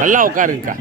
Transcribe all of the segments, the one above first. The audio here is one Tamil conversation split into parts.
நல்லா உட்காருங்கக்கா.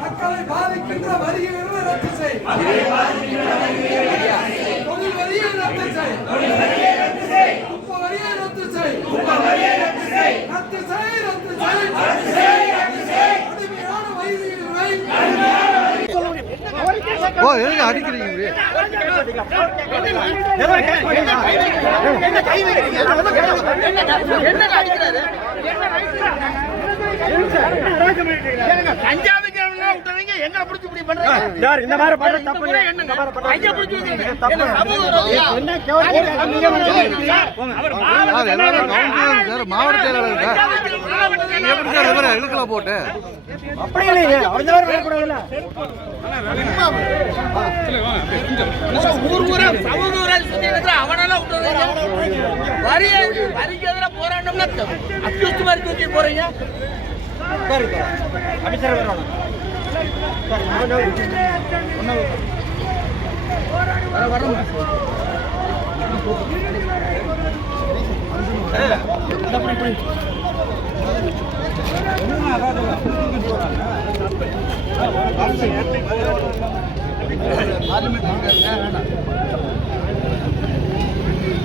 மக்களை பாதிக்கின்ற வரியை ரத்து செய். தொழில் வரியை ரத்து செய். உப்ப வரியை ரத்து செய். ரத்து செய். கடுமையான வைத்திய அடிக்கிறீங்க மாவட்ட செயலாளர் இழுக்கலாம் போட்டு அப்படி இல்லைங்க அவனால வரிக்கு எதிராக போராட்டம்னா அக்யூஸ்ட் மாதிரி தூக்கி போறீங்க.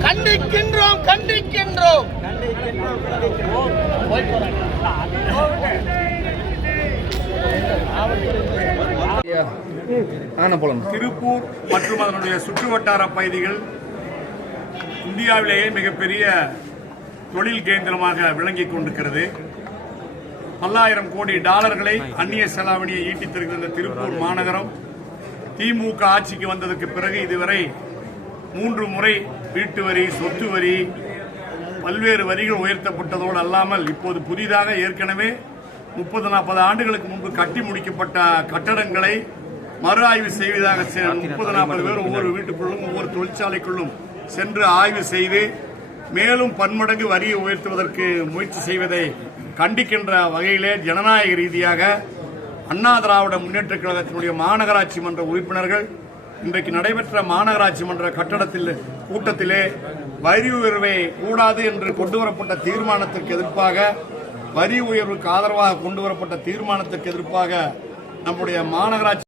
கண்டிக்கின்றோம் கண்டிக்கின்றோம். திருப்பூர் மற்றும் அதனுடைய சுற்றுவட்டார பகுதிகள் இந்தியாவிலேயே மிகப்பெரிய தொழில் கேந்திரமாக விளங்கிக் கொண்டிருக்கிறது. பல்லாயிரம் கோடி டாலர்களை அந்நிய செலாவணியை ஈட்டித் தருகின்ற திருப்பூர் மாநகரம் திமுக ஆட்சிக்கு வந்ததற்கு பிறகு இதுவரை 3 முறை வீட்டு வரி, சொத்து வரி, பல்வேறு வரிகள் உயர்த்தப்பட்டதோடு அல்லாமல் இப்போது புதிதாக ஏற்கனவே 30-40 ஆண்டுகளுக்கு முன்பு கட்டி முடிக்கப்பட்ட கட்டடங்களை மறு ஆய்வு செய்வதாக 30-40 பேர் ஒவ்வொரு வீட்டுக்குள்ளும் ஒவ்வொரு தொழிற்சாலைக்குள்ளும் சென்று ஆய்வு செய்து மேலும் பன்மடங்கு வரியை உயர்த்துவதற்கு முயற்சி செய்வதை கண்டிக்கின்ற வகையிலே ஜனநாயக ரீதியாக அண்ணா திராவிட முன்னேற்ற கழகத்தினுடைய மாநகராட்சி மன்ற உறுப்பினர்கள் இன்றைக்கு நடைபெற்ற மாநகராட்சி மன்ற கூட்டத்திலே வரி உயர்வை கூடாது என்று கொண்டுவரப்பட்ட தீர்மானத்திற்கு எதிர்ப்பாக, வரி உயர்வுக்கு ஆதரவாக கொண்டுவரப்பட்ட தீர்மானத்திற்கு எதிர்ப்பாக நம்முடைய மாநகராட்சி